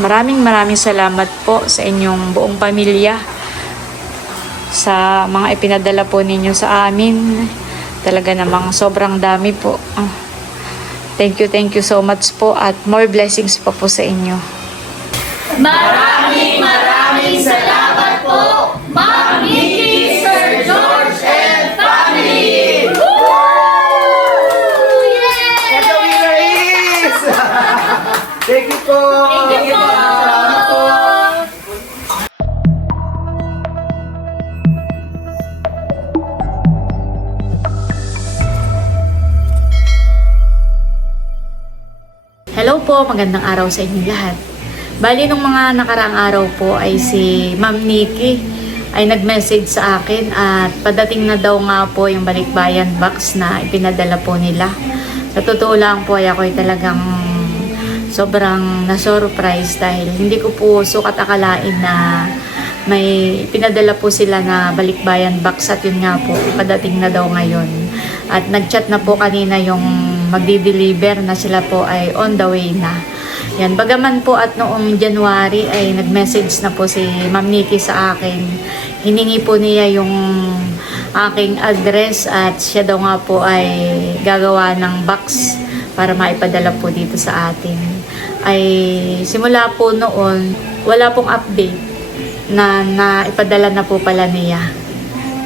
Maraming salamat po sa inyong buong pamilya sa mga ipinadala po ninyo sa amin. Talaga namang sobrang dami po. Thank you so much po at more blessings pa po sa inyo. Maraming salamat po, Ma'am Nikki, Sir George, and family! And the winner is... Thank you po! Thank you po! Salamat po! Hello po, magandang araw sa inyong lahat. Bali, nung mga nakaraang araw po ay si Ma'am Nikki ay nag-message sa akin at padating na daw nga po yung balikbayan box na ipinadala po nila. Sa totoo lang po ay ako ay talagang sobrang na-surprise dahil hindi ko po sukat akalain na may pinadala po sila na balikbayan box at yun nga po, padating na daw ngayon. At nag-chat na po kanina yung magdi-deliver na sila po ay on the way na. Yan, bagaman po at noong January ay nag-message na po si Ma'am Nikki sa akin. Hiningi po niya yung aking address at siya daw nga po ay gagawa ng box para maipadala po dito sa atin. Ay simula po noon, wala pong update na ipadala na po pala niya.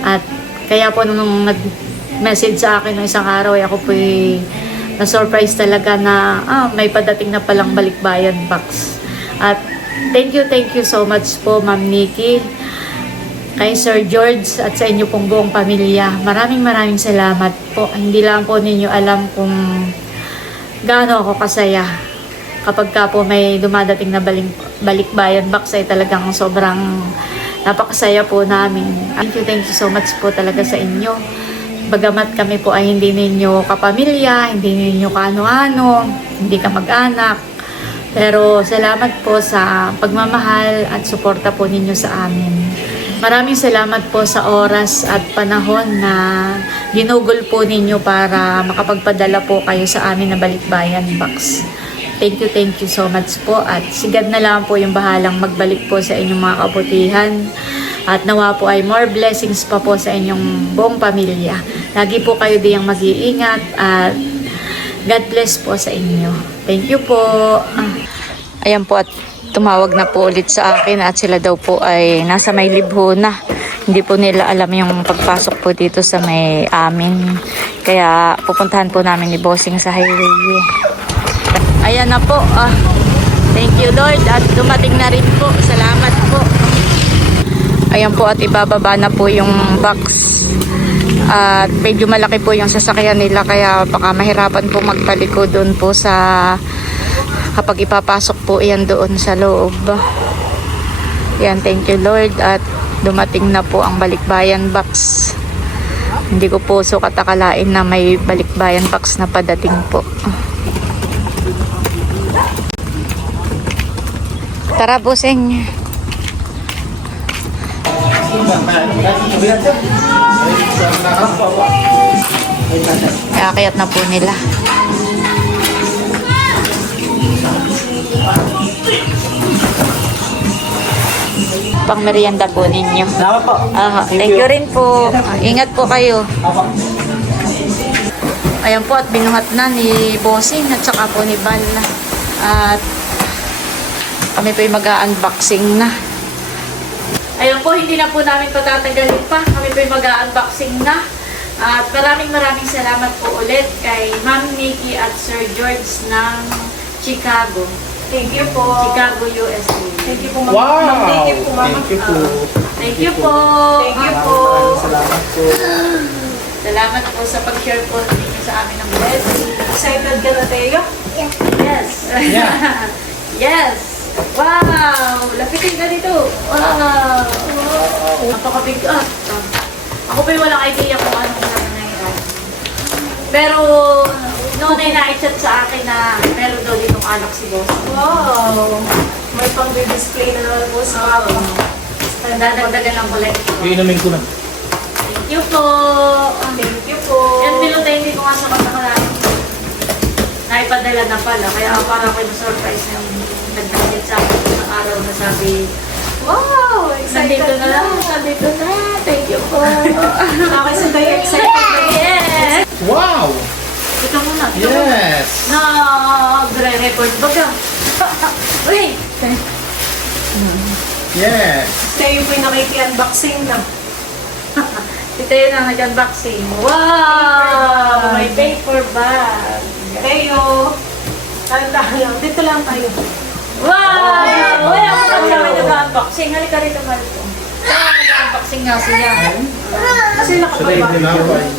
At kaya po nung nag-message sa akin ng isang araw ay ako po na-surprise talaga na may padating na palang balikbayan box. At thank you so much po Ma'am Nikki, kay Sir George at sa inyo pong buong pamilya. Maraming salamat po. Hindi lang po ninyo alam kung gaano ako kasaya kapag ka po may dumadating na balikbayan box ay talagang sobrang napakasaya po namin. Thank you so much po talaga sa inyo. Bagamat kami po ay hindi ninyo kapamilya, hindi ninyo kaano-ano, hindi ka mag-anak. Pero salamat po sa pagmamahal at suporta po ninyo sa amin. Maraming salamat po sa oras at panahon na ginugol po ninyo para makapagpadala po kayo sa amin na balikbayan box. Thank you so much po at sigad na lang po yung bahalang magbalik po sa inyong mga kabutihan. At nawa po ay more blessings pa po sa inyong buong pamilya. Lagi po kayo diyang mag-iingat at God bless po sa inyo. Thank you po. Ayan po at tumawag na po ulit sa akin at sila daw po ay nasa may libho na. Hindi po nila alam yung pagpasok po dito sa may amin. Kaya pupuntahan po namin ni Bossing sa highway. Ayan na po. Thank you Lord at dumating na rin po. Salamat po. Ayan po at ibababa na po yung box. At medyo malaki po yung sasakyan nila kaya baka mahirapan po magpaliko doon po sa kapag ipapasok po yan doon sa loob. Yan, thank you Lord at dumating na po ang balikbayan box. Hindi ko po sukat akalain na may balikbayan box na padating po. Tara Bossing. Kakayat na po nila. Pang merienda po ninyo. Thank you rin po. Ingat po kayo. Ayan po at binuhat na ni Bossing at saka po ni Val. At kami po yung mag-unboxing na. Ayun po, hindi na po namin patatagalin pa. Kami po yung mag-unboxing na. At maraming salamat po ulit kay Ma'am Nikki at Sir George ng Chicago. Thank you po. Chicago, USA. Thank you po, Ma'am. Wow! Thank you po, Ma'am. Thank you po. Thank you po. Thank you po. Salamat po. Salamat po sa pag-share po ninyo sa amin ng blessing. Excited ka na, Teo? Yes. Yeah. Yes. Wow! Lapitin ka dito. Wow! Napakabigat. Ako pa yung walang idea kung anong nangyayari. Pero, noon ay na-chat sa akin na meron daw ditong alak si Boss. Wow! May pang-display na naman po sa ako. Dadagdagan ng collection. Iinumin ko na. Thank you po. Thank you po. Yan, Pilotay, hindi ko nga sa kasakalain. Naipadala na pala. Kaya parang ako yung surprise na nag-comment sa akin ng araw na sabi, Wow! Excited nandito na lang, nandito na. Thank you po. Kasi kayo excited na Yes! Wow! Ito muna. Ito muna. Yes! Nagre-record ba ka? Wait! Yes! Tayo po yung nakiki-unboxing na. Ito yun ang nag-unboxing. Wow! May paper bag. Tayo. Tanda lang. Dito lang tayo. Wow! Wala ko kami naman nag-unboxing. Halika rito, Marito. Nag-unboxing nga siya. Kasi Sabi nakapagba. nila ako ay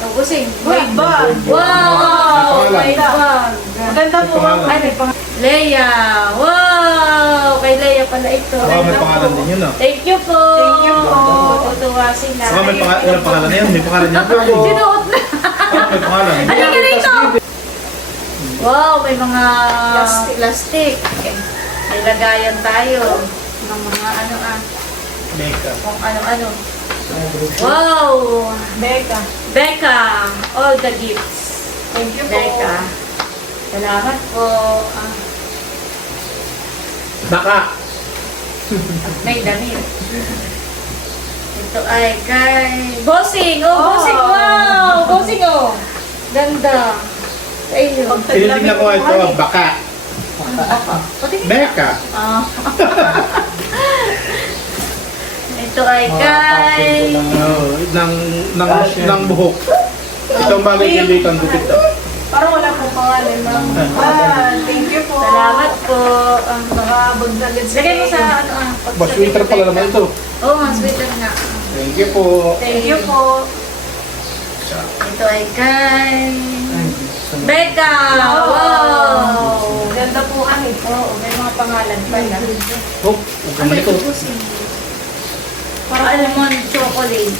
Oh, busing. May bag. Wow! May bag. Maganda po. Pangalan. Ay, may pangalan. Leia! Wow! Kay Leia pala ito. baka may pangalan din yun ah. Thank you po! Thank you po. Tutuwa sila. Baka may pangalan, walang pangalan na yun. May pangalan niya. Sinuot na! Baka may pangalan. Halika rito! Wow, may mga Plastic. plastic. May lagayan tayo ng mga Makeup. kung ano-ano. Wow! Becca. Becca! All the gifts. Thank you po. Becca. Salamat po. Baka. At may damit. Ito ay kay Bossing! Oh, Bossing! Wow! Bossing, oh! Ganda. Sa iyo. Tinitingnan ko ito ang baka. Patingin. Becca. Ah. Ito ay kay... Oh, ng buhok. Ito ang bagay kay Dayton Gupit to. Parang wala pong pangalan, ma'am. Thank you po. Salamat po. Ah, Baka bagdagad sa lagay mo sa ano Ba, sweater pala naman ito. Oo, oh, sweater nga. Thank you po. Thank you po. Ito ay kay... Becca! Wow! Ganda po kami. Oo, may mga pangalan pala. Oh, huwag ka malikot. Parang almond chocolate.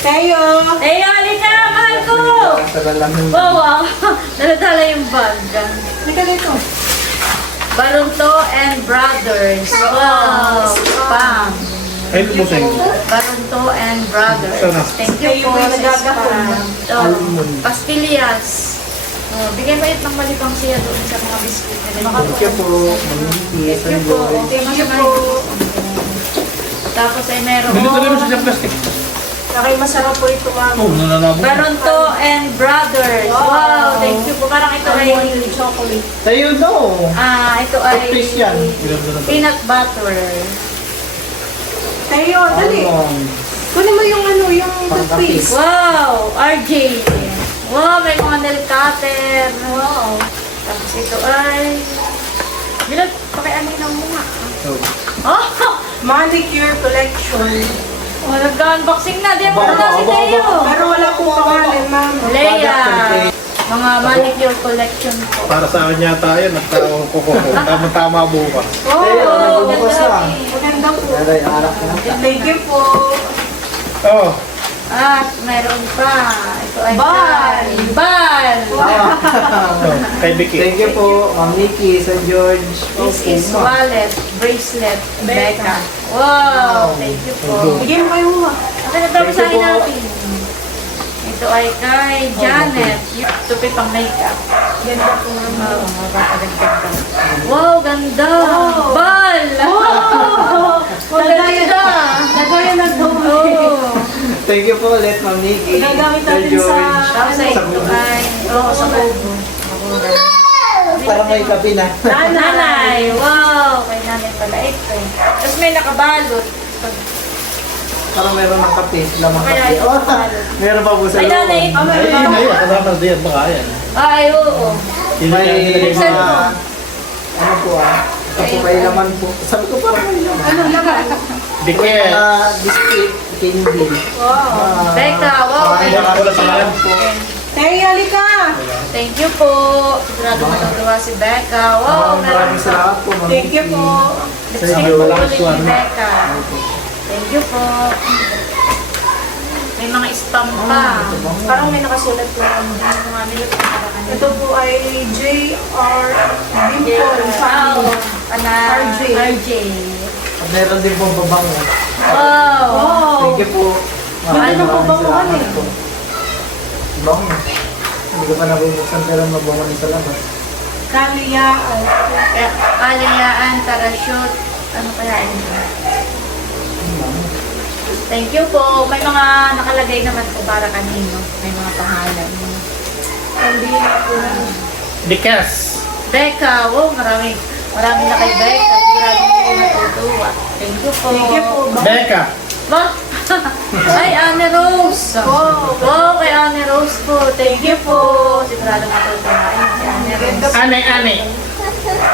Tayo. Eh, halika! Mahal ko! Wow, wow! Daladala yung bag. Halika dito. Barunto and Brothers. Wow! Pam. Ay, busing. Barunto and Brothers. Sana. Thank you Kayo po. po yung sis, nagagapon. Pam. Ito, pastillas. Oh, bigay mo itong malibang siya doon sa mga biskuit na ganito. Thank you po. Thank you po. Thank you po. Tapos ay meron. Dito rin mo siya sa plastic. Nakay masarap po ito, ma'am. Oh, nananabog. Barunto and Brothers. Wow, thank you po. Parang ito ay Chocolate. Tayo daw. ito ay Toothpaste yan. peanut butter. Tayo, dali. Kunin mo yung ano, yung toothpaste. Wow, RJ. Wow, may mga nail cutter. Wow. Tapos ito ay Bilog, pakianinaw mo nga. Oh! Manicure collection. Oh, nag-unboxing na. Di mo na si Teo. Pero wala pong pangalan, ma'am. Leia. Mga manicure collection po. Para sa akin yata yan, nagtao ko. Tama-tama bukas. Oh, Ganda. maganda po. Thank you po. Oh, At meron pa. Ito ay Bal. Bal. kay Vicky. Thank you po, Ma'am Nikki, St. George. This is wallet, bracelet, Becca. Wow, thank you po. Bigyan mo kayo mo. Okay, nagbabasahin natin. Ito ay kay Janet. Tupi pang makeup. Ganda po. Wow, mapapagagdag ka. Wow, ganda! Wow. Bal! Wow! Ganda! Nagayan na daw. Oh. Thank you po ulit, Ma'am Nikki. Gagamit Sir natin sa... Tapos ay ito ay... Oo, sa kubo. Parang may kape na. Nanay! Wow! Kay nanay pala ito. Tapos may nakabalot. Parang meron ng kape. Lamang Kaya kape. ito nakabalot. Meron pa po sa Ay, nanay! loob. Ay, ay, kasama na din. Baka yan. Ay, oo. May Buksan mo. mga... Ano po ah? Ako may laman po. Sabi ko parang may laman. Ano naman? Vicky. Mga biscuit, candy. Wow. Becca, wow! Wala pangalan po. Hey, halika! Thank you po. Sigurado matutuwa si Becca. Wow, Maraming salamat po, Ma'am Thank you Nikki. po. Lipstick Thank you. po ulit ni Becca. Thank you po. May mga spam pa. Parang may nakasulat po. Mga nilot na pala kanina. Ito po ay J.R. Dimple Wow. Family. RJ. RJ. At meron din po babango. Wow. Wow! Thank you po. Ganda ng pabanguhan salamat eh. po. Bango. Hindi ko pa nabubuksan pero mabango rin sa labas. Kaliyaan. Kaya, kalayaan, tarashoot. Ano kaya yun? Thank you po. May mga nakalagay naman po para kanino. May mga pangalan. Pambili po ng Bikas. Becca, wow, marami na kay Becca. Sigurado kayo natutuwa. Thank you po. Thank you po. Becca. Ba? Ay, Anne Rose. Wow, kay Anne Rose po. Thank you po. Sigurado matutuwa. Ay, si Anne Rose. Ane.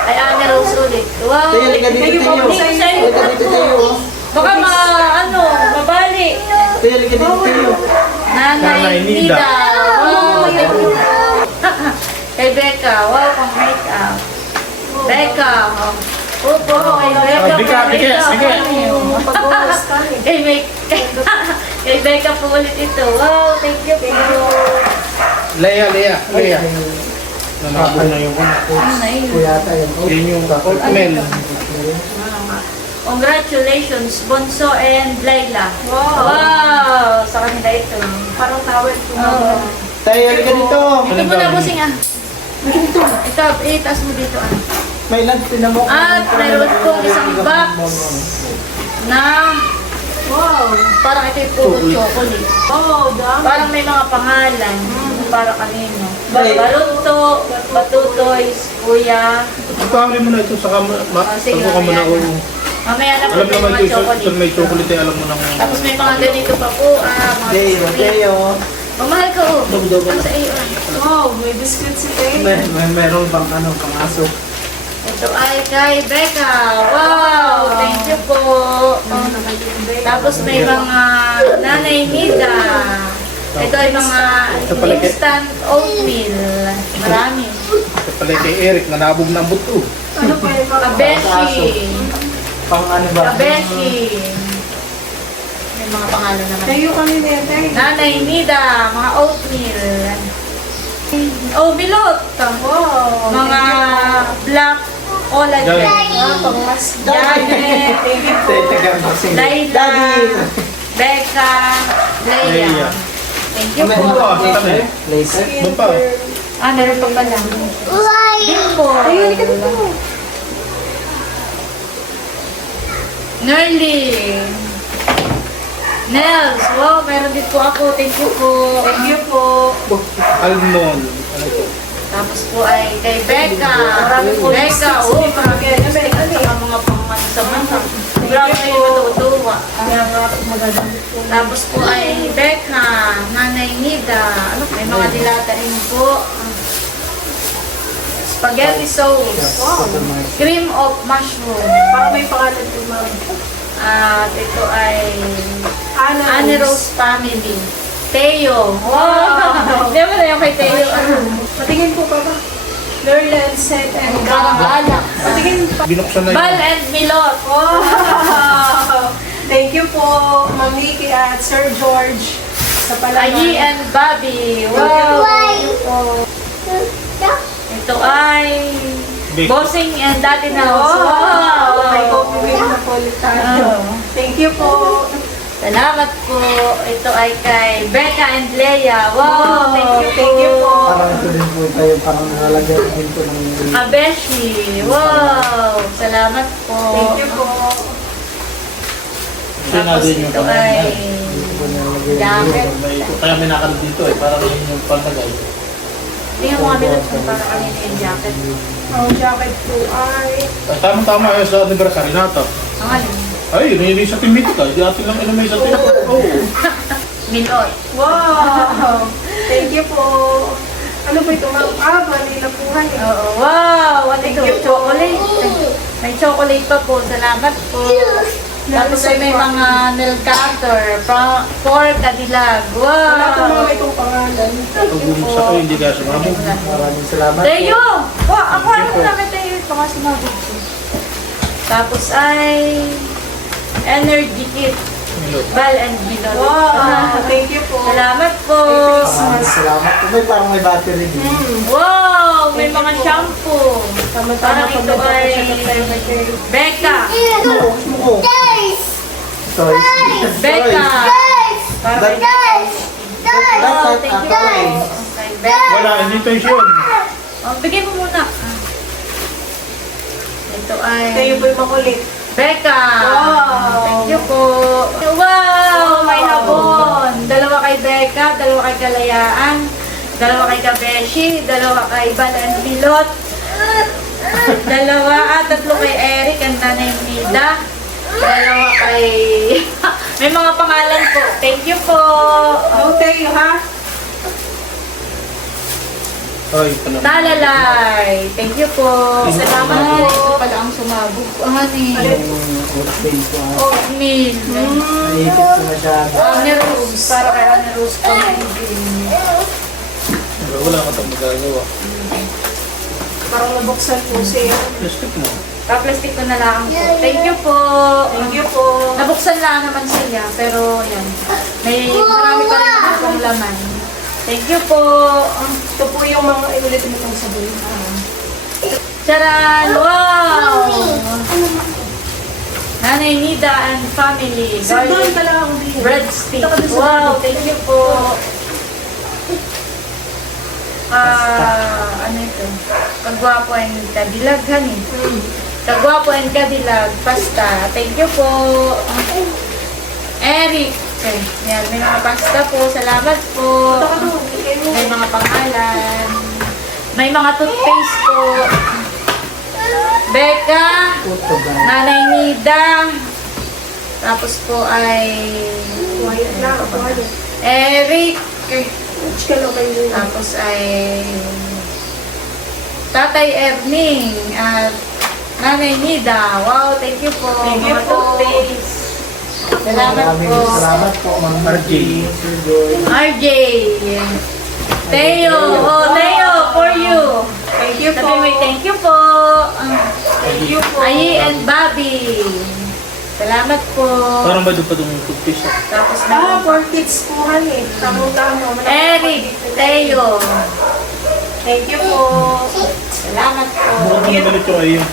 Ay, Anne Rose ulit. Wow. Tayo, halika dito Thank you po tayo. sa inyo. Halika dito tayo. Baka mabali. Tayo, halika dito tayo. Nanay Nanay Nida. Nida. Wow, thank you. Kay Becca. Wow, pang make-up. Becca. Opo, kay Becca. Bika. pag-uwas kami. Kay Becca po ulit ito. Wow, thank you po. Leia. Nanabog na yung Ano na yun? Kuya tayo. yun yung oatmeal. Congratulations, Bonso and Layla. Wow. Wow, sa kanila ito. Parang tawad po. Oh. Tayo, halika dito. Ito muna, busing ah. Ito, itaas mo dito ah. May nagtinamok. At meron pong isang box na Wow. parang ito yung puro chocolate. Oh, dami. Parang may mga pangalan. Para kanino. Right. Balunto, Batutoys, Kuya. Ipahuli mo na ito sa Sige, tago ka mo na mamaya na. Mamaya na po alam may naman mga ito, chocolate. may chocolate alam mo nang Tapos may mga ganito pa po. Mga Tayo, biscuit. tayo. Mamahal ka oh. Dugdug. Ano sa iyo ah? Wow, may biscuit si Tay. Meron bang pang aso? Ito ay kay Becca. Wow! Thank you po. Tapos may mga Nanay Nida. Ito ay mga instant oatmeal. Marami. ito pala kay Eric, nanabog na ang buto. Ano pa yung mga Kabeshi. Pang ano ba? Kabeshi. May mga pangalan naman. Tayo kami na yan, Tay. Nanay Nida. Mga oatmeal. Oh, bilot. Wow. Mga black collagen. Ah, pangmas. Janet. Thank you po. Tayo, taga-boxing. Layla. Daddy. Becca. Leia. Leia. Thank you May po. pa, kami. Laser. Doon pa. Ah, meron pa pala. Bimbo. Ayun, halika dito. Nerly. Nels. Wow, meron din po ako. Thank you po. Thank you po. Almond. Ano ito? Tapos po ay kay Becca. Marami po Becca. biscuits. Oh, Marami marami po biscuits. biscuits. Saka mga pangmansa-mansa. Grabe kayo matutuwa. Kaya nga po maganda. Tapos po ay Becca. Nanay Nida. Ano, may mga dilata rin po. Spaghetti sauce. Wow. Cream of mushroom. Parang may pangalan po, ma'am. At ito ay Anna Anne Rose Family. Teo. Wow! Di ba na yung kay Teo? Patingin po pa ba? Lurland, Set, and Parang Gala. alak. Patingin pa. Binuksan na Bal yun. and Milot. Wow! Thank you po, Ma'am Nikki at Sir George sa Ayi palaman. and Bobby. Wow! Thank you po. Ito ay Big. Bossing and Daddy House. Wow! May Wow! coffee break na po ulit tayo. Thank you po. Salamat po. Ito ay kay Becca and Leia. Wow! Thank you po. Thank you po. Parang ito din po tayo. Parang nalalagyan din po ng... Abeshi. Wow! Salamat po. Thank you po. Tapos ito ay jacket. Kaya may nakalap dito eh, parang yun yung palagay. Tingnan mo kami lang kung para kanina yung jacket. Ang jacket po ay... Tama-tama yun sa anniversary natin. Ang alin? Ay, yun sa team meeting ka. Di atin lang inamay sa team. Oo. Milot. Wow! Thank you po. Ano ba ito, ma'am? Ah, vanilla po nga eh. Oo. Wow! Ano ito? Thank you po. Chocolate. May chocolate pa po. Salamat po. Tapos ay may mga nail cutter for Cadillac. Wala po mga Wow! itong pangalan. Pag bumuksa ko, hindi ka sumabog. Maraming salamat. Tayo! Ako ano mo namin tayo? Baka sumabog siya. Tapos ay energy kit. Bal and Bilot. Wow! Thank you po. Salamat po. Maraming salamat. May parang may battery din. Wow! May mga shampoo. Tama-tama Parang pag ito ay nagpapasya tayo kay Becca. Toys. Becca. Para kay Dapat Thank you ako po. eh. Kay Becca. Wala, hindi tayo yun. Oh, bigay mo muna. ito ay Kayo po'y makulit. Becca. Wow. Thank you po. Wow! May habon. Dalawa kay Becca, dalawa kay Kalayaan, dalawa kay Kabeshi, dalawa kay Bal and Milot, dalawa tatlo kay Eric and Nanay Mida, dalawa kay... May mga pangalan po. Thank you po. Go tayo, ha? Ay, pala. Talalay. Thank you po. Salamat po. Ito pala ang sumabog. Honey. Yung oatmeal ko. Oatmeal. Naipit ko masyado. Honey Rose. Para kay Honey Rose po. Wala ka itong magagawa. Parang nabuksan po siya. Plastic mo. Pa-plastic ko na lang po. Thank you po. Thank you po. Nabuksan lang naman sila. Pero yan. May marami pa rin akong laman. Thank you po. Ito po yung mga inulit mo pang sabon. Charan! Wow! Nanay Nida and family. Sabon talaga ako din. Breadstick. Wow, thank you po. Ano ito? Kagwapo and kadilag, honey. Kagwapo and kadilag. Pasta. Thank you po. Eric. Okay. Yan, may mga pasta po. Salamat po. May mga pangalan. May mga toothpaste po. Becca. Puto ba? Nanay Nida. Tapos po ay Quiet lang, quiet. Eric. Which ka lang kayo? Tapos ay Tatay Erning at Nanay Nida. Wow, thank you po. Thank you Mga po. toothpaste. Salamat Maraming po. salamat po, Ma'am Margie. Sir Joy. RJ. Teo. Oh, Teo, for you. Thank you po. Sabi may thank you po. Thank you po. Ayi and Bobby. Salamat po. Parang ba doon pa itong toothpaste? Tapos Ah, na for kids po, honey. Tamang-tama. Eric, Teo. Thank you po. Salamat po. Mukhang nagalit yung ayun.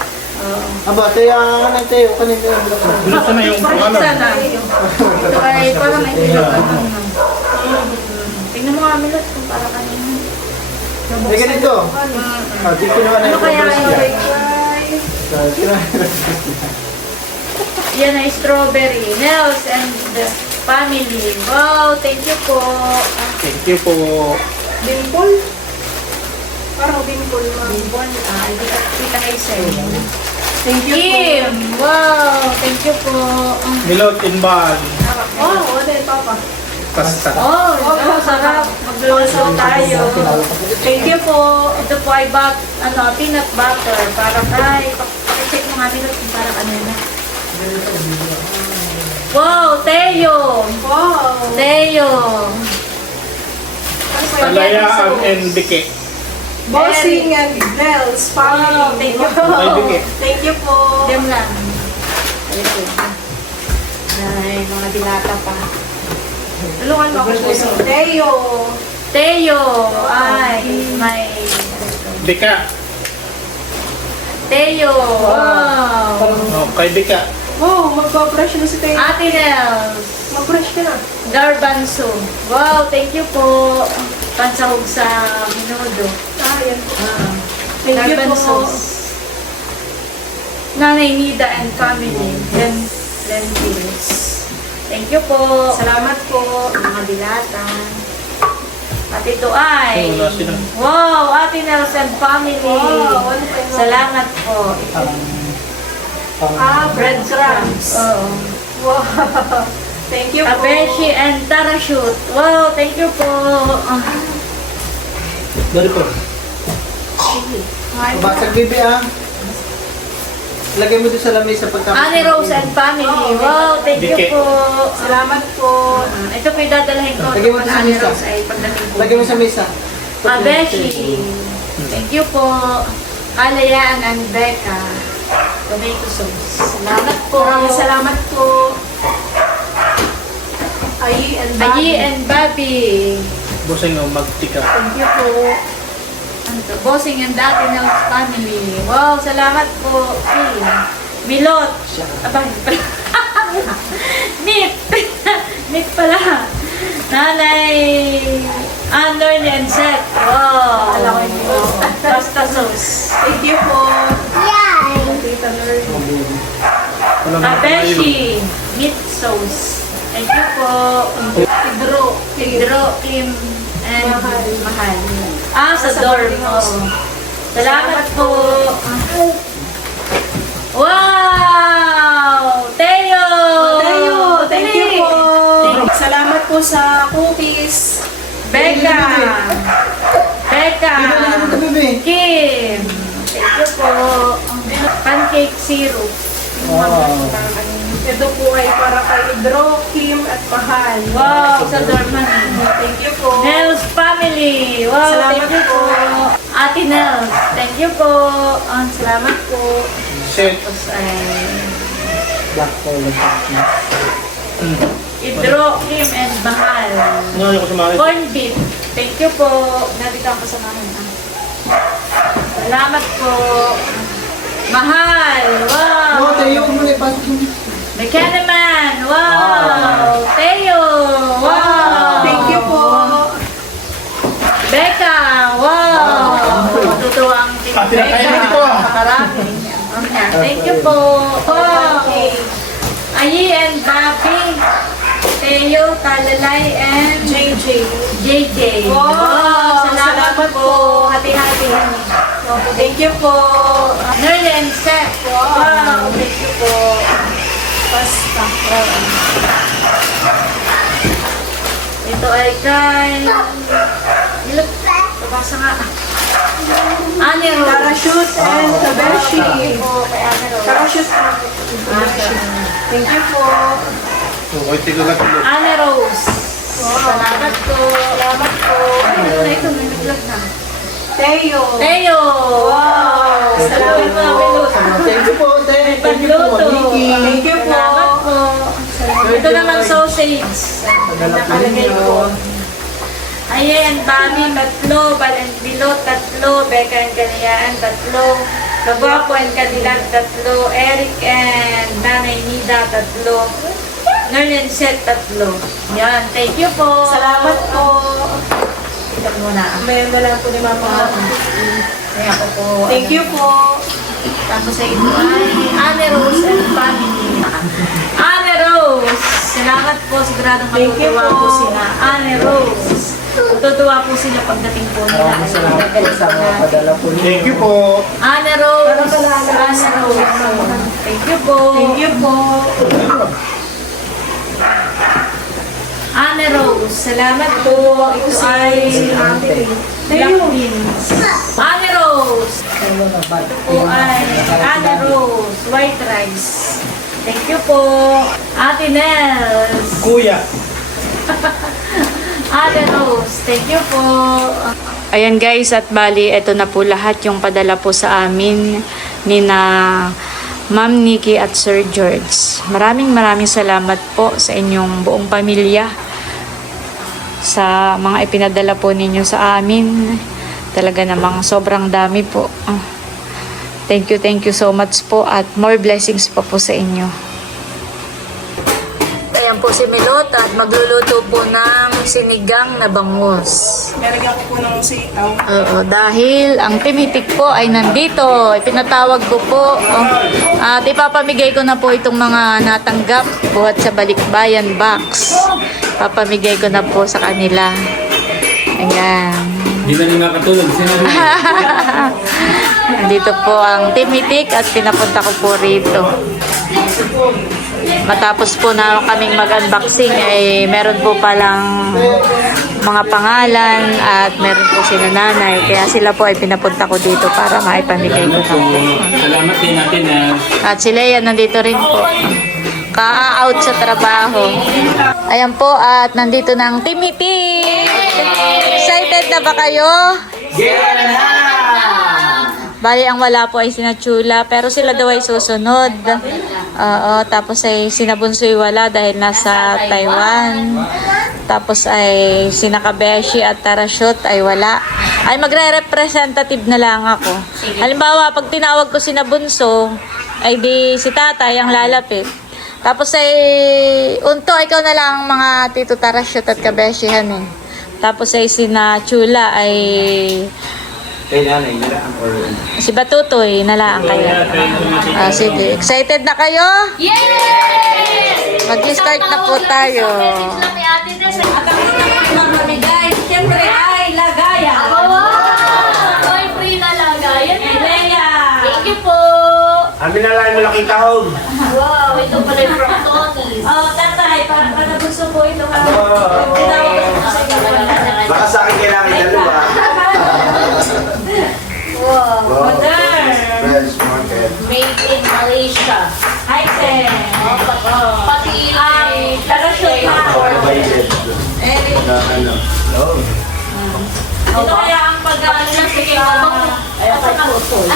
Aba, tayo ang ano tayo, kanina yung block na. Bilisan na yung pangalan. Sana. Ito ay parang may tulog. Tingnan mo nga, Milot, kung para kanina. May ganito. Ah, di ko naman Ano kaya yun? Yan ay strawberry. Nels and the family. Wow, thank you po. Thank you po. Dimple? Parang dimple, ma'am. Ibon, hindi ka kita kay Sir. Thank you po. Kim, wow, thank you po. Milot in bag. Oh, ano yung papa? Pasta. Oh, ito, sarap. Magluluto tayo. Thank you po. Ito po ay peanut butter. Para kay, check mo nga Milot kung para kanina. Wow, Teo. Wow. Teo. Kalayaan and Bike. Bossing and Bells family. Wow, thank you po. Ay, Bike. Thank you po. Diyan lang. Ayun. Ay, mga dilata pa. Tulungan mo ako po. Teo. Teo. Ay, may... Bika. Teo. Wow. Oh, kay Bika. Wow, magpa-brush na si Teo. Ate Nels. Mag-brush ka na. Garbanzo. Wow, thank you po. Pansahog sa minudo. Ah, yan po. Ah. Thank you Garbanzo. po. Nanay Nida and family. Lentils. Thank you po. Salamat po. Mga dilatan. At ito ay... Wala sila. Wow, Ate Nels and family. Wow, ano pa yun? Salamat po. Ah, breadcrumbs. Oo. Wow. Thank you po. Kabeshi and Tarashute. Wow, thank you po. Dari po. Basag bibi ah. Lagay mo doon sa lamesa pagka... Annie Rose and family. Wow, thank you Bike. po. Salamat po. Ito po yung dadalhin ko. Lagyan mo Ito po sa na Annie mesa. Rose ay pagdating po. Lagay mo sa mesa. Kabeshi. Thank you po. Kalayaan and Becca. Tomato sauce. Salamat po. Maraming salamat po. Ayi and Bobby. Ayi and Bobby. Busay nga magtika. Thank you po. Ano to? Bossing and Ate Nels family. Wow, salamat po. Kim. Milot. Aba, Nip. Nip pala. Nanay Anor and Seth. Wow. Alam ko yun. Pasta sauce. Thank you po. Yay! Tita Nerly. Kabeshi, meat sauce. Thank you po. Tidro, Kim, and Mahal. Sa dorm. Oo. Salamat po. Wow! Teo! Thank you po. Salamat po sa cookies. Becca! Bebe. Kim! Thank you po. Pancake syrup. Wow. Ito po ay para kay Idro, Kim, at Mahal. Wow! Sa dorman. Thank you po. Nels family. Wow, Salamat thank you po. po. Ate Nels, thank you po. Salamat po. Shit. Tapos ay Black color. Idro, Kim, and Mahal. Ngayon ko sumali. Corn beef. Thank you po. Nandito ang kasamahan. Salamat po. Mahal. Wow. No, tayo ko muna ipasok. Mechaniman. Wow. Teo. Wow. Thank you po. Becca. Wow. Matutuwa ang team Ate, Becca. kaya na dito, ah. Makarami. Thank you po. Wow. Ayi and Bobby. Teo, Talalay, and JJ. JJ. Wow. Salamat po. Hati-hati. Thank you po. Nerly and Seth. Wow. Thank you po. Pasta. Ito ay kay... Ilog. Babasa nga. Anero. Parachute and Kabeshi. Thank you po kay Anero. Parachute and Kabeshi. Thank you po. Okay, tigil lang tuloy. Anne Rose. Salamat po. Salamat po. Ay, ito, may nag-vlog na. Teo. Teo. Wow. Salamat po. Pilot. Thank you po, Thank you po, Pagluto. Nikki. Thank you po. Salamat po. Ito naman sausage. Nakalagay po. Ayan, Bami, 3. Balent Bilot, 3. Becca and Kaniyaan, 3. Kagwapo and Kadilag, 3. Eric and Nanay Nida, 3. Nerlin Set, 3. Yan, thank you po. Salamat po. Ito muna. May lang po ni Mama. Kaya ako po. Thank you po. Tapos sa ito ay Anne Rose and family. Anne Rose! Salamat po. Siguradong Thank you matutuwa po. po sila. Anne Rose. Matutuwa po sila pagdating po nila. Maraming salamat po sa mga padala po niyo. Thank you po. Anne Rose. Anne Rose. Thank you po. Thank you po. Anne Rose. Salamat po. Ito ay Blackpins. Anne Rose. Ito po ay Anne Rose. White rice. Thank you po. Ate Nels. Kuya. Ate Rose. Thank you po. Ayan guys, at bali, ito na po lahat yung padala po sa amin ni na Ma'am Nikki at Sir George. Maraming salamat po sa inyong buong pamilya sa mga ipinadala po ninyo sa amin. Talaga namang sobrang dami po. Thank you so much po at more blessings pa po sa inyo. Ayan po si Milot at magluluto po ng sinigang na bangus. Nalagyan ko po ng sitaw. Oo, dahil ang timitik po ay nandito. Ipinatawag ko po. At ipapamigay ko na po itong mga natanggap buhat sa Balikbayan box. Papamigay ko na po sa kanila. Ayan. Hindi na rin nakatulog. Sinabi ko. Dito po ang timitik at pinapunta ko po rito. Matapos po na kaming mag-unboxing ay meron po palang mga pangalan at meron po sila nanay. Kaya sila po ay pinapunta ko dito para maipamigay ko na po. Salamat din natin na At si Leia nandito rin po. Ka-out sa trabaho. Ayan po at nandito na ang timitik. Excited na ba kayo? Bali, ang wala po ay sina Chula, pero sila daw ay susunod. Oo, tapos ay sina Bunsoy wala dahil nasa Taiwan. Tapos ay sina Kabeshi at Tarashut ay wala. Ay magre-representative na lang ako. Halimbawa, pag tinawag ko sina Bunso, ay di si Tatay ang lalapit. Tapos ay Unto, ikaw na lang mga Tito Tarashut at Kabeshihan eh. Tapos ay sina Chula ay Kay nanay, nilaan or ano? Si Batutoy, nalaan kayo. Ah, sige. Excited na kayo? Yes! Mag-start na po tayo. Message lang ni Ate Nes. Lang kami guys. Siyempre ay lagaya. Wow! Ay, free na lang. Ayan na. Leia. Thank you po. Amin na lang malaki kahog. Wow, ito pala yung from Tony's. Oh, tatay, para gusto ko ito. Baka sa akin kailangan dalawa. Wow. Mother. Fresh market. Made in Malaysia. Hi, Sen. Pati taga-shoot na. Provided. Eric. Na ano. Oh. Ito kaya ang pag-ano lang sige. At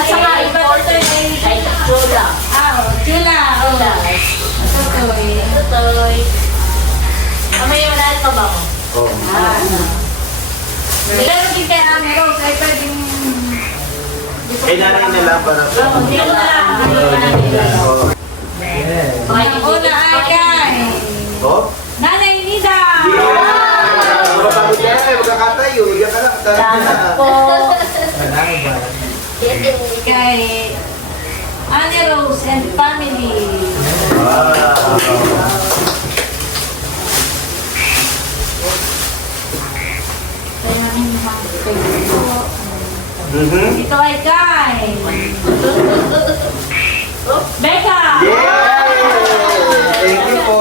saka imported ay Chula. Chula. Tutoy. Tutoy. Mamaya wala pa ba ako? Oh. Meron din kay Ate Rose ay pwedeng... Kay nanay na lang para sa... Hindi ko na lang. Oh. Ang una ay kay Oh? Nanay Nida. Yeah! Mapagod ka na, magkakatayo. Yan ka lang. Salamat po. Kay Ate Rose and family. Wow. Mhm. Ito ay kay Becca. Yay! Thank you po.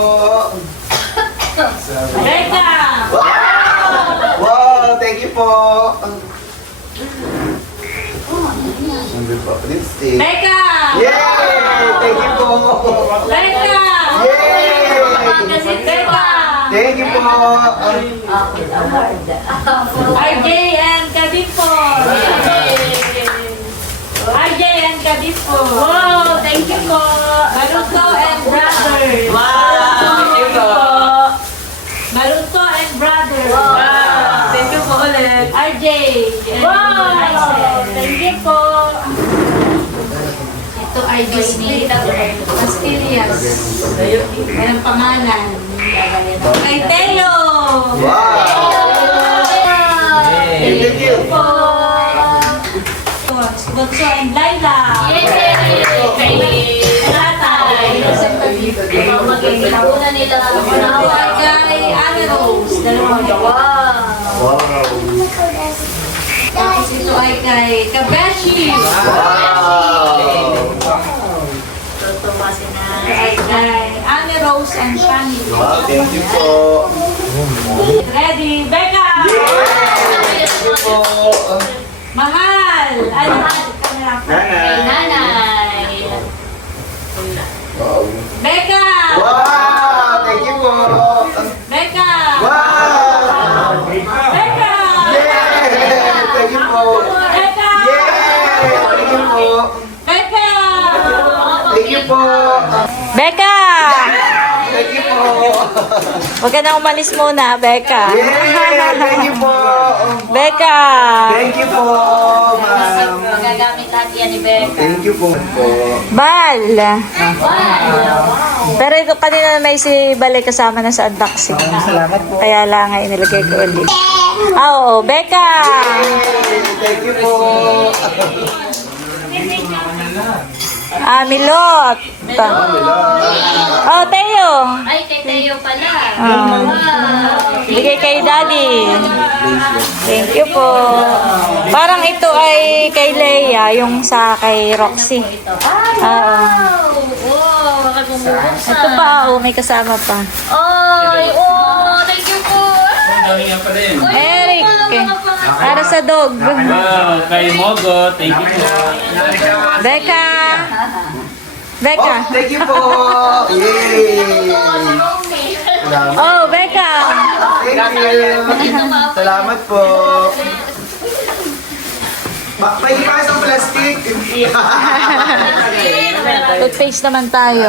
Becca. Wow, thank you po. Ano po? Lipstick. Becca. Yay! Thank you po. Becca. Yay! Becca. Thank you po. RJ and Kadipo. RJ and Kadipo. Wow, thank you po. Baruto and brothers. Wow, thank you po. Baruto and brothers. Wow. Thank you po ulit. RJ. and Wow, Aisen. thank you po. Ito ay Pastillas. Yan ang pangalan. Kay Teo. Wow. Thank you. Po. Bunso and Laila. Yay! Kay Tatay. magiging una nila. Nawag kay Anne Rose. Dalawang Wow. Wow. Tapos ito ay kay Kabeshi. Wow. Tutuwa si Ay kay Anne Rose and Shani. Wow, thank you po. Ready? Becca! Thank you po. Mahal! Ay, mahal ka na. Kay Nanay. nanay. Wow. Becca! Wow, thank you po. Becca! Wow. Becca! Yay! Thank you po. Becca! Yay! Thank you po. Becca! Thank you po. Becca! Thank you po. Huwag ka na umalis muna, Becca. Yay! Thank you po. Becca! Thank you po, ma'am. Magagamit lahat yan ni Becca. Thank you po. Bal! Wow. Pero ito kanina may si Bale kasama na sa unboxing. Salamat po. Kaya lang ay nilagay ko ulit. Oo, Becca! Yay! Thank you po. Milot! Oh, Teo! Ay, kay Teo pala. Ah. Wow. Bigay kay Daddy. Thank you po. Parang ito ay kay Leia, yung sa kay Roxy. Ay, wow. Wow, makagumubuksan. Ito pa, oh, may kasama pa. Ay, oh, thank you po. Eric, para sa dog. Wow, kay Mogo, thank you po. Becca! Becca! Oh, thank you po. Yay! Salamat. Oh, Becca! Thank you. Salamat po. Pahipas ang plastic. Toothpaste naman tayo.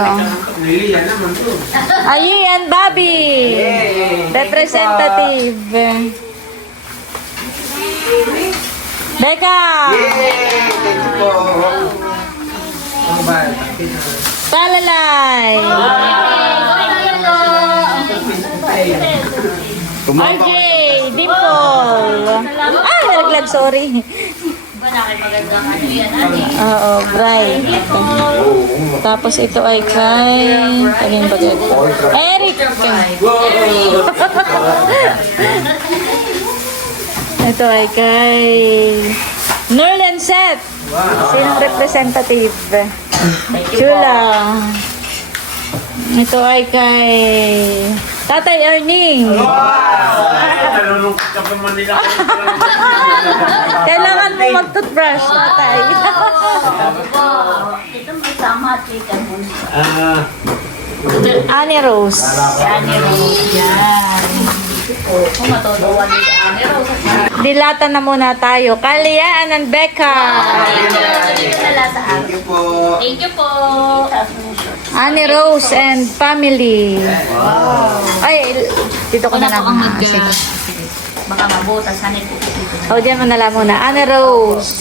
Ayan, Bobby! Representative. Becca! Yay! Thank you po. Talalay! RJ! Dimple! Ay, nalaglag, sorry. aking magandang ano yan, ani. Oo, bright. Tapos ito ay kay... Kanina ba ito? Eric! Ito ay kay... Nerlen Seth. Sinong representative? Chula. Ito ay kay... Tatay Erning. Nalulungkot ka pa man nila. Kailangan mo mag-toothbrush, tatay. Ito may tama, chicken mo. Annie Rose. Yan, yan. Kung matutuwa ni Ani Rose. Dilata na muna tayo. Kalian and Becca. Dito na lang sa akin. Thank you po. Thank you po. Annie Rose and family. Ay, dito ko na lang. Sige. Baka mabutas. Hanay po dito. O, diyan mo na lang muna. Annie Rose.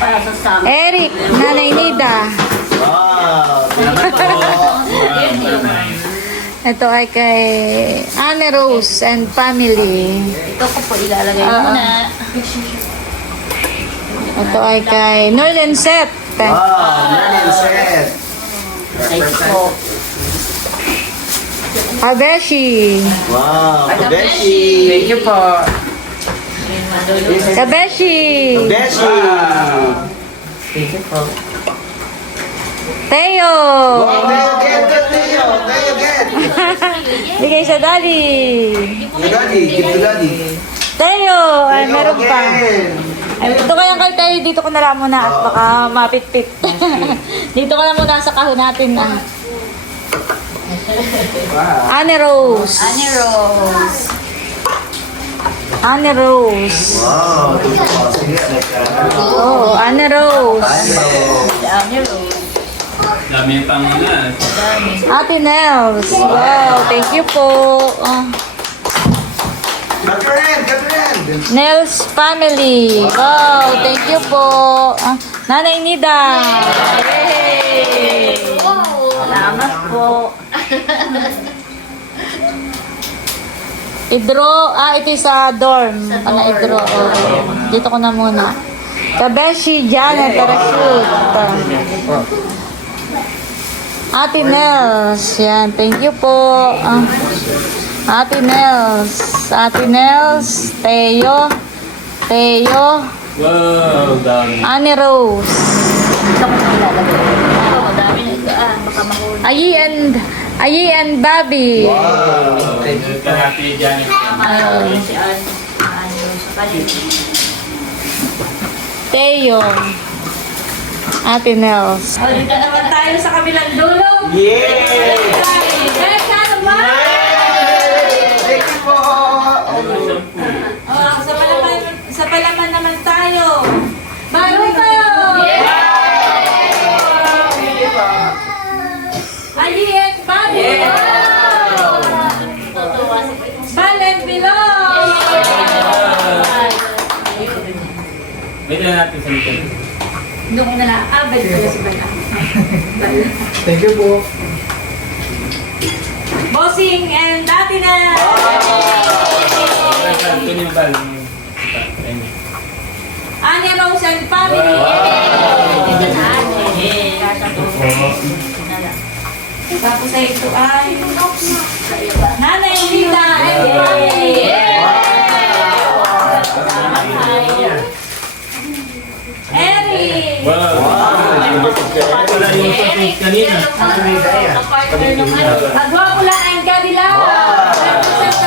Para sa sama. Eric. Nanay Nida. Wow. Salamat po. Ito ay kay Annie Rose and family. Ito ko po ilalagay muna. Ito ay kay Nerlen Seth. Wow. Nerlen Seth. Thank you po. Habeshi. Wow. Beshi. Thank you po. Kabeshi. Beshi. Thank you po. Teo. Wow, Tayo get. Tayo get. Bigay sa daddy. Your daddy. Give to daddy. Teo. Ay, Tayo meron pa. again. Ay, ito kayang kay Teo. Dito ko na lang muna at baka mapit-pit. Dito ko na muna sa kahon natin. Annie Rose. Ani Rose. Annie Rose. Wow. Sige. Oh, Annie Rose. Ani Rose. Dami yung pangalan. Ate Nels. Wow, thank you po. Catherine. Nels family. Wow, thank you po. Nanay Nida. Yay! Salamat po. Idro, ito yung sa dorm. Ano, Idro. Oh. Dito ko na muna. Kabeshi, Janet, Tarashoot. Ate Nels. Yan, thank you po. Ate Nels. Teo. Wow, dami. Annie Rose. Ito ko ilalagay. Ito, madami na ito. Baka mahuli. Ayi and Bobby. Wow. Kalahati dyan. Ano si Ani Rose sa kanya. Teo. Ate Nels. O, dito naman tayo sa kabilang dulo. Yay! Becca naman! Thank you po. Oh, sa palaman naman tayo. Bago tayo! Ayi and Bobby. Tutuwa si Bal and Below. Wait lang natin sa likod. Doon ko na lang. Bal pala si Bal. Thank you po. Bossing and Ate na. Ito yung bal. Annie Rose and family. Ito na Ani. Kasa to. Tapos ay ito ay Nanay Lita and family. Eric. Wow. Wala yung topic kanina. Kapartner ng ano. Agwapo lang ang kanila.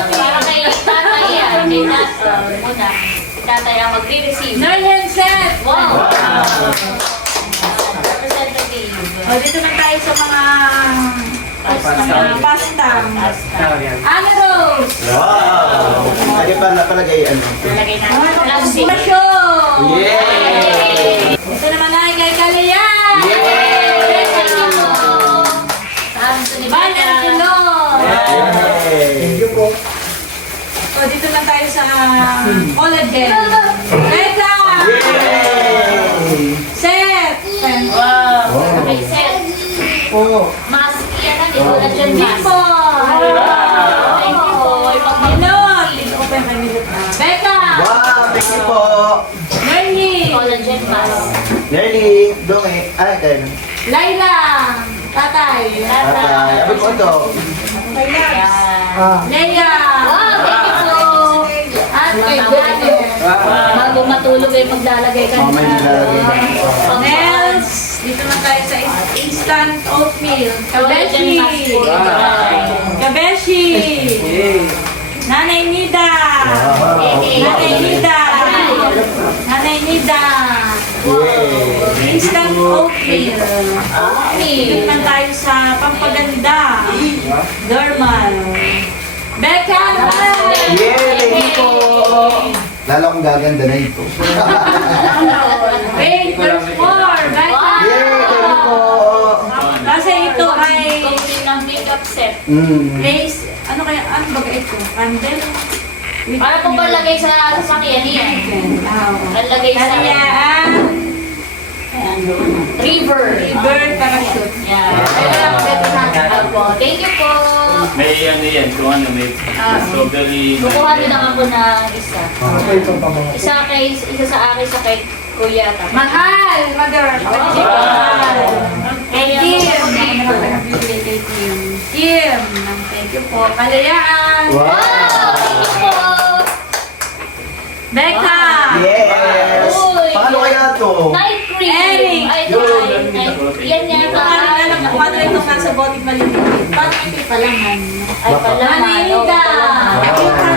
Para kay tatay yan. Kay tatay. Muna. Tatay ang magre-receive. Nerlen Seth. Wow. Representative. O, dito na tayo sa mga pasta. Annie Rose. Wow. Lagi pa napalagay ano. Nalagay natin. Pasyo. Yay! Ito naman ay kay Kalian. Bal and Below. Thank you po. O, dito na tayo sa collagen. Becca. Seth. Wow. May set. Po. Mask yan na. Dito na dyan mask. Bipo. Thank you po. Milot. Dito ko pa yung kay Milot. Becca. Wow, thank you po. Laila! Tatay! Tatay. Ano po ito? Yan. Leia! Wow, thank you po. At kay Janet! Bago matulog ay maglalagay ka Mamay nilalagay na. Nels! Dito na tayo sa instant oatmeal. Kabeshi! Kabeshi! Nanay Nida! Nanay Nida! Nanay Nida! Instant oatmeal. Dito naman tayo sa pampaganda. Dermal. Becca! Yeah, thank you po. Lalo akong gaganda na ito. Wait, there's more! Becca! Yeah, thank you po. Kasi ito ay Complete ng makeup set. place, ano kaya, ano ba ito? Candle? Para po palagay sa sasakyan yan. Palagay sa Kaliaan, river. bird parachute. Yan. Kaya beto sa akin po. Thank you po. May ano yan, kung ano, may strawberry. Kukuha din ako ng isa. Isa sa akin, sa kay Kuya. Mahal, mother. And Kim. Kim. Thank you po. Kalayaan. Wow! Thank you po. Becca. Yes! Uy. Paano kaya to? Night cream. Eric. Ay, night cream. Yan yan. Alam ko ano itong nasa bote maliliit. Paano ito palaman? Ay, palaman. Nanay Nida.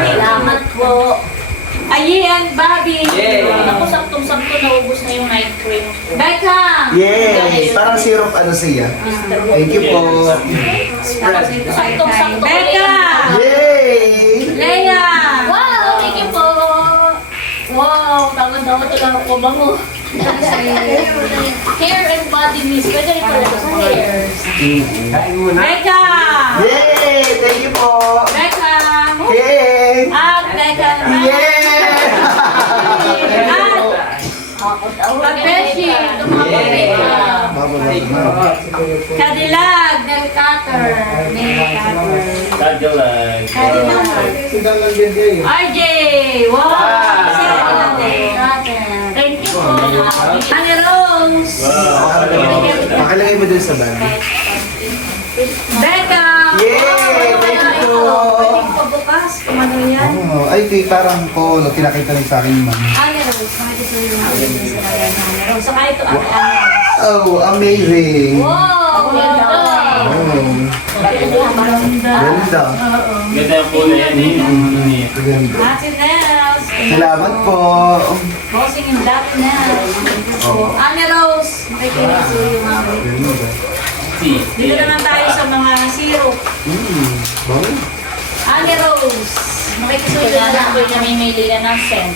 Salamat po. Ayi and Bobby. Ako saktong-sakto naubos na yung night cream. Becca. Yes! Parang syrup ano siya. Thank you po. Tapos ito ay kay Saktong-sakto. Becca. Yay! Leia. Wow! Thank you po! Wow! Tama-tama lang ako bango. Hair and body mist. Pwede rin pala ito sa hair. Becca. Yay! Thank you po. Becca. Yay! At Becca naman. Yeah! Kabeshi. Kadilag. Nail cutter. Nail cutter. Kadalag. Kadilag. RJ. Wow. Nail cutter. Thank you po. Annie Rose. Makalagay mo dun sa bag. Becca. Yay! Thank you po. Pwede ko bukas. Kung ano yan. Oh, ay, ito parang ko, pinakita rin sa akin yung mami. Annie Rose. Makikita yung Annie Rose. Saka ito ang Annie Rose. Oh, amazing! Wow! Ganda! Oh, Ganda. ganda. Ganda ang kulay yan eh. Ano niya. Ganda. Ate Nels. Salamat po. Bossing yung dati Nels. Annie Rose. Makikinig sa iyo mami. Ganda. Dito naman tayo sa mga syrup. Wow. Annie Rose. Makikisuyo na lang. Kailangan ko yung namimili na ng scent.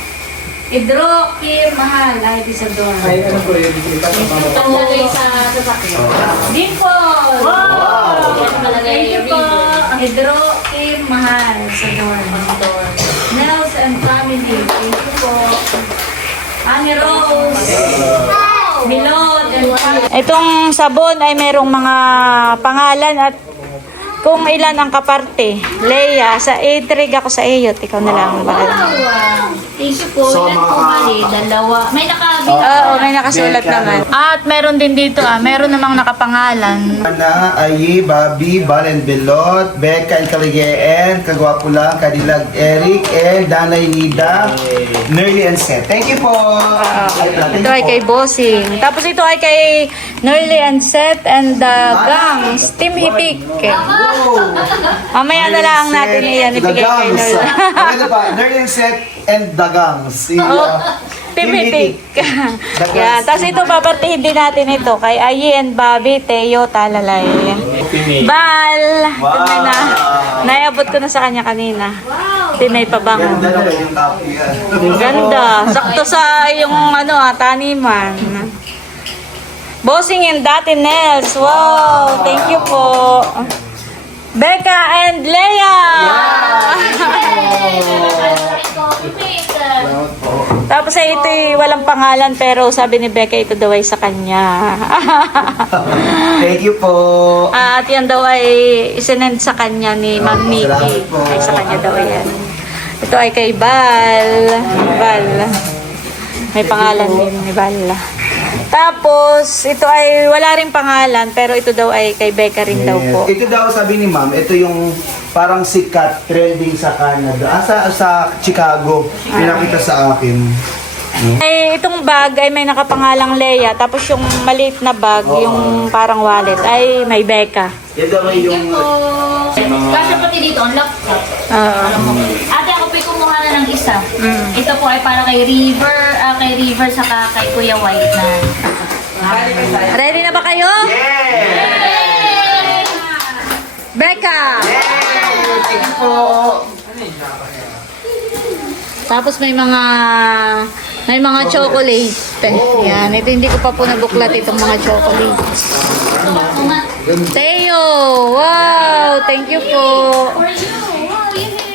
Idro, Kim, Mahal. Ay, Isadora. Ay, ano po yun? Ito sa mga Palagay sa sasakyan. Dimple. Wow. Yan palagay Thank you yung po. river. Idro, Kim, Mahal. Isadora. Nels and family. Thank you po. Annie Rose. Milot and family. Itong sabon ay merong mga pangalan at kung ilan ang kaparte. Leia, sa Edrig ako sa Eyot. Ikaw na lang. Bahala. Thank you po. So, Ilan po mga- mali? Dalawa. May nakabi. Oo, may nakasulat naman. At meron din dito meron namang nakapangalan. Ana, Ayi, Bobby, Bal and Belot, Becca and Kaligeen, Kagwapo lang, Kadilag Eric, and Danay Nida, Nerly and Seth. Thank you po! Ito ay kay Bossing. Tapos ito ay kay Nerly and Seth and the Gangs. Team Hitik. Mamaya na lang natin iyan ibigay kay Nerly. Ano pa? Nerly and Seth and the Gangs. Team Hitik. Yan. Tapos ito, papartihin din natin ito kay Ayi and Bobby, Teo, Talalay. Bal! Wow. Ito na. Naiabot ko na sa kanya kanina. Tinay pa bang? Ganda na ba yung copy yan? Ganda. Sakto sa yung taniman. Bossing and Dati Nels. Wow. Thank you po. Becca and Leia. Salamat po. Tapos ay ito walang pangalan pero sabi ni Becca ito daw ay sa kanya. Thank you po. At yan daw ay isinend sa kanya ni Ma'am Nikki. Salamat po. Ay sa kanya daw yan. Ito ay kay Bal. Bal. May pangalan din ni Bal. Tapos, ito ay wala rin pangalan, pero ito daw ay kay Becca rin daw po. Ito daw, sabi ni ma'am, ito yung parang sikat, trending sa Canada. Sa Chicago. Pinakita sa akin. Ay, itong bag ay may nakapangalang Leia, tapos yung maliit na bag, yung parang wallet, ay may Becca. Yan daw ay yung... Kasi pati dito, ang laptop. Ate, ako po'y kumuha na ng isa. Ito po ay para kay River, saka kay Kuya White na. Ready na ba kayo? Yeah! Becca! Sige po! Tapos may mga chocolate. Yan, ito hindi ko pa po nabuklat itong mga chocolates. Teo! Wow! Thank you po!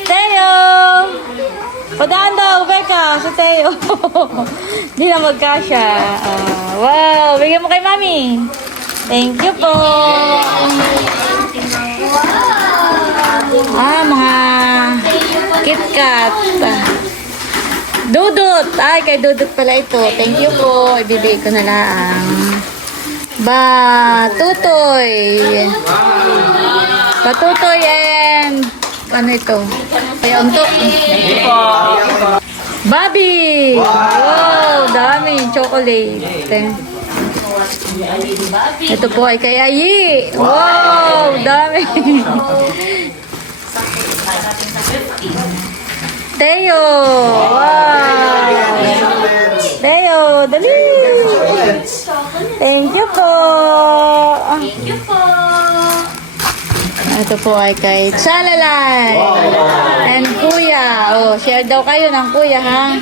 Teo! Padaan daw, Becca, sa Teo. Hindi na magkasya. Wow! Bigyan mo kay Mami. Thank you po! Mga KitKat. Dudut! Ay, kay Dudut pala ito. Thank you po. Ibibigay ko na lang. Batutoy. Batutoy and ano ito? Kaya untok. Thank you po. Bobby! Wow! Dami. Chocolate. Ito po ay kay Ayi. Wow! Dami. Teo! Wow! Teo! Dali! Thank you po! Thank you po. Ito po ay kay Chalalay! And Kuya! Oh, share daw kayo ng Kuya, ha?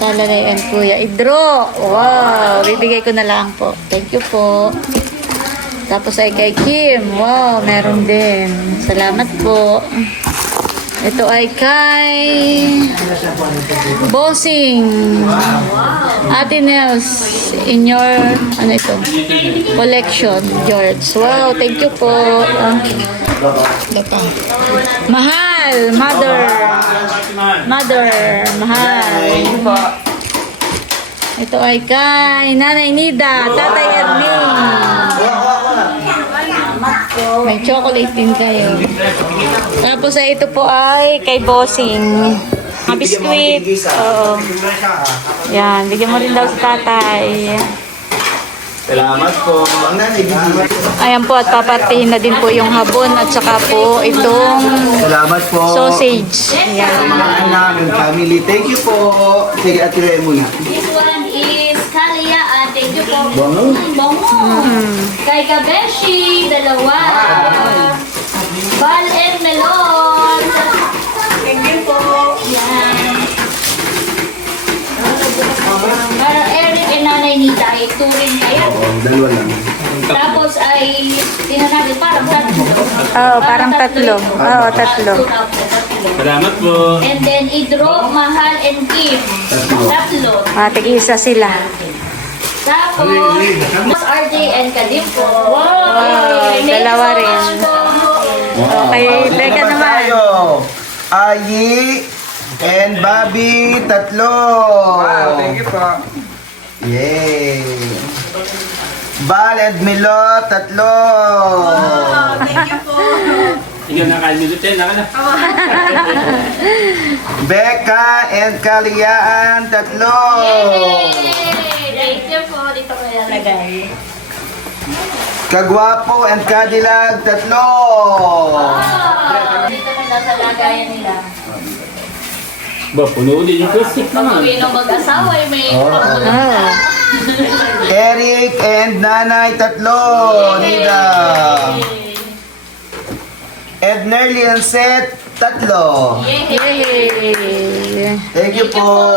Chalalay and Kuya. Idro! Wow! Bibigay ko na lang po. Thank you po. Tapos ay kay Kim. Wow! Meron din. Salamat po. Ito ay kay Bossing. Ate Nels, in your, ano ito? Collection, George. Wow, thank you po. Mahal, mother. Mother, mahal. Ito ay kay Nanay Nida, Tatay Erning. May chocolate din kayo. Tapos ay ito po ay kay Bossing. Mga biskuit. Oo. Yan, bigyan mo rin daw sa tatay. Salamat po. Ang nanay, Ayan po, at papartihin na din po yung habon at saka po itong salamat po. sausage. Yan. Mga anak and family. Thank you po. Sige, atirain mo na. This one is Kalia. Thank you po. Bango. Bango. Kay Kabeshi, dalawa. Bal and melon. Thank you po. Yan. Para Eric and Nanay Nita, ay turing kayo. Dalawa lang. Tapos ay, tinanagin parang tatlo. Oo, parang tatlo. Oo, tatlo. Salamat po. And then, Idro, Mahal, and Kim. Tatlo. Tig-isa sila. Tapos, Mas RJ and Kadim po. Wow! Wow, dalawa rin. Okay, Becca naman. Tayo. Ayi and Bobby, tatlo. Wow, thank you po. Yay. Bal and Milo, tatlo. Thank you po. Ikaw na kain nyo dito. Naka na. Becca and Kaliaan, tatlo. Thank you po. Dito ko nalagay. Kagwapo and Kadilag, tatlo. Dito na nasa lagayan nila. Ba, puno din yung plastic naman. Pag ng mag-asawa ay may Oo. pakulang. Eric and Nanay, tatlo. Nida. Ednerly and Seth, tatlo. Yay! Thank you po.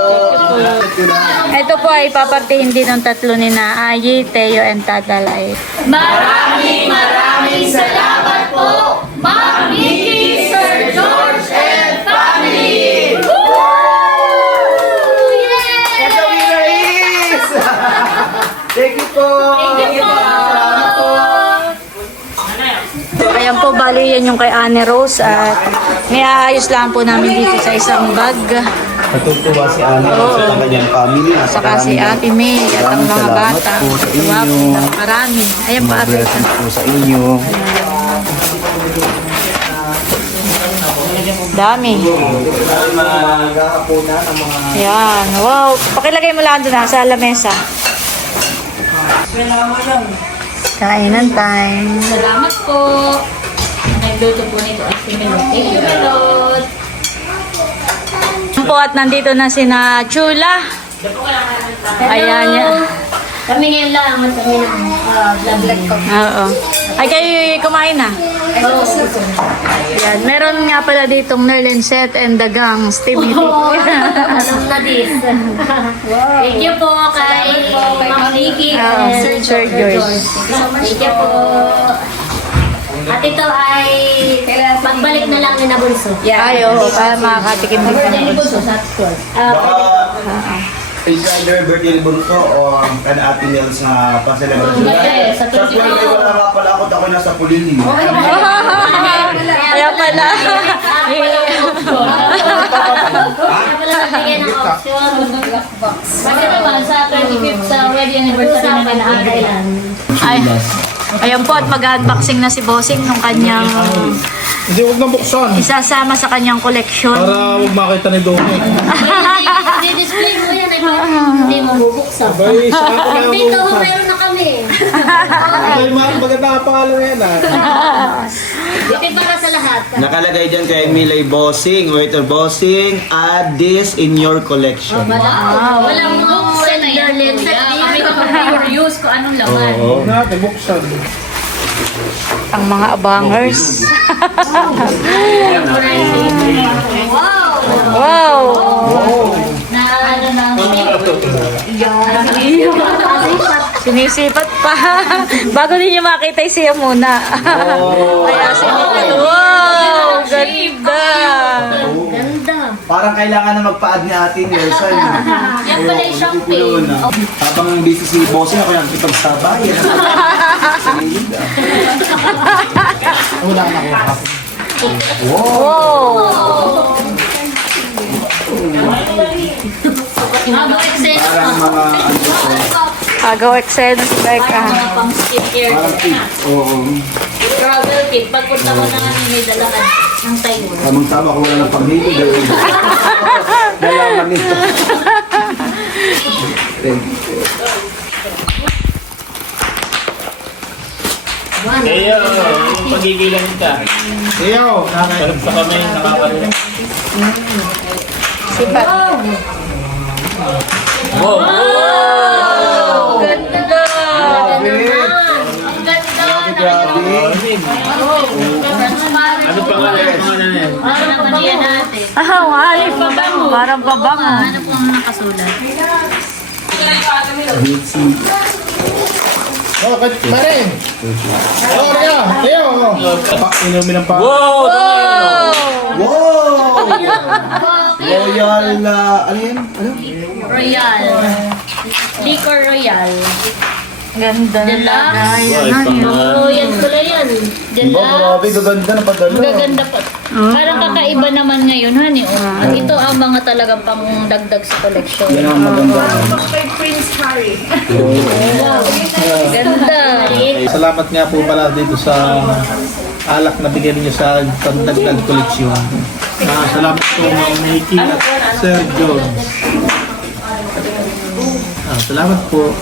Ito po ay papartihin din ng tatlo ni na Ayi, Teo, and Tatalay. Maraming salamat po, Ma'am Nikki, Sir George, and family! Woo! Yay! And the winner is... Thank you po. Thank you po. Ayan po, bali yan yung kay Anne Rose at may aayos lang po namin dito sa isang bag. Natutuwa si Ani sa kanyang family. Saka si Ate May at ang mga Salamat bata. po sa Tuwa po, inyo. napakarami. Ayan pa, ate. Blessings po sa inyo. Dami. Mag-aapunan ang mga... Ayan. Wow. Pakilagay mo lang doon ha, sa lamesa. Kainan time. Salamat po. Nagluto po nito ay si Melot. Thank you, Melot. Po at nandito na sina Chula. Ayan niya. Kami ngayon lang kami ng vlog ko. Oo. Ay kayo kumain na. Ayan. Meron nga pala ditong Nerlin set and dagang steam Anong na this? Thank you po kay Ma'am Nikki and Sir George. Thank you po. At ito ay pagbalik na lang ni Nabunso. Ay, oo. Para makakatikim din Birthday kami. ni Bunso sa school. Is either birthday ni Bunso o kana Ate Nels na pa-celebration. Yes, sa Sa 24 wala nga pala ako at ako nasa Pulili. Kaya pala. Kaya pala nabigyan ng option. Kasi naman sa 25th sa wedding anniversary na kinakailan. Ay. Ayan po at mag-unboxing na si Bossing ng kanyang Hindi, huwag na buksan. isasama sa kanyang koleksyon. Para huwag makita ni Domi. Di-display mo yan ay hindi mo bubuksan. Abay, sa ako na Dito, buksan. meron na kami. Abay, maganda ang pangalan yan Ito para sa lahat. Nakalagay dyan kay Milay Bossing, waiter Bossing, add this in your collection. Walang sender lens. Kami curious kung anong laman. Huwag natin buksan. Ang mga abangers. Wow! Wow! Na ano na. Sinisipat pa. Bago ninyo makita, siya muna. Kaya sinipat. Wow! Ganda! Ganda. Parang kailangan na magpa-add ni Ate Nelson. Yan pala yung shopping. Habang busy si Bossing, ako yung kipagsabay. Wala na ako. Wow! Bago excess. Parang mga ano po. Agaw excel si Becca. Mga pang skincare. Parang tips. Oo. Travel kit. Pagpunta mo na kami may dalahan ng Taiwan. Tamang-tama kung wala ng panghilo. Nalaman nito. Thank you. Kaya, yung pagigilan ka. Iyo. Sarap sa kamay, nakakaroon. Sipat. Wow! Ganda! Ang ganda. Grabe. Ano pangalan? Pangalan na yan? Ano naman yan natin? Ah, ay, parang babango. Ano pong nakasulat? Oh, pare. Oh, Rio. Rio. Inumin ng pa. Wow! Wow! Royal, ano yan? Ano? Royal. Liquor Royal. Ganda na Deluxe. lagay. Wow, Royal pala yan. Diba, grabe, gaganda na padala. Magaganda pa. Parang kakaiba naman ngayon, honey. At ito ang mga talagang pang dagdag sa collection. Yan ang maganda. Ganda. Salamat nga po pala dito sa alak na bigyan niyo sa pandagdag koleksyon. Salamat po Ma'am Nikki at Sir George. Salamat po.